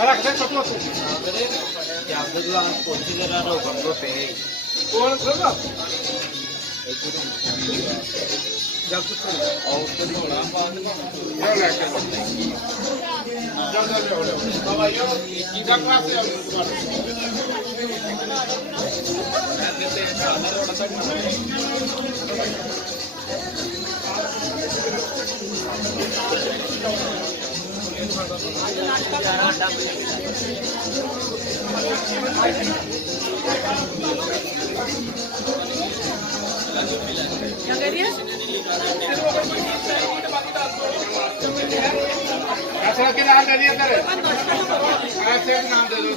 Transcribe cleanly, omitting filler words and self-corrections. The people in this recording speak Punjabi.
ਰੱਖ ਦੇ ਛੋਟੂ ਉੱਤੇ ਜਦ ਦੁਆ ਪੁੱਛ ਜਰਾ ਰੋ ਬੰਗੋ ਪੇ ਕੋਣ ਕਰਦਾ ਜਦ ਤੱਕ ਆਉ ਤੇ ਹੋਣਾ ਬਾਅਦ ਇਹ ਲੈ ਕੇ ਜਾ ਬਾਬਾ ਯੋ ਕੀ ਦਾ ਕਲਾਸ ਹੈ ਤੁਹਾਡਾ ਤੇ ਸਾਡਾ ਰੋੜਾ ਤੱਕ क्या कह रही है अच्छा के नाम दे दिया तेरे ऐसे नाम दे दो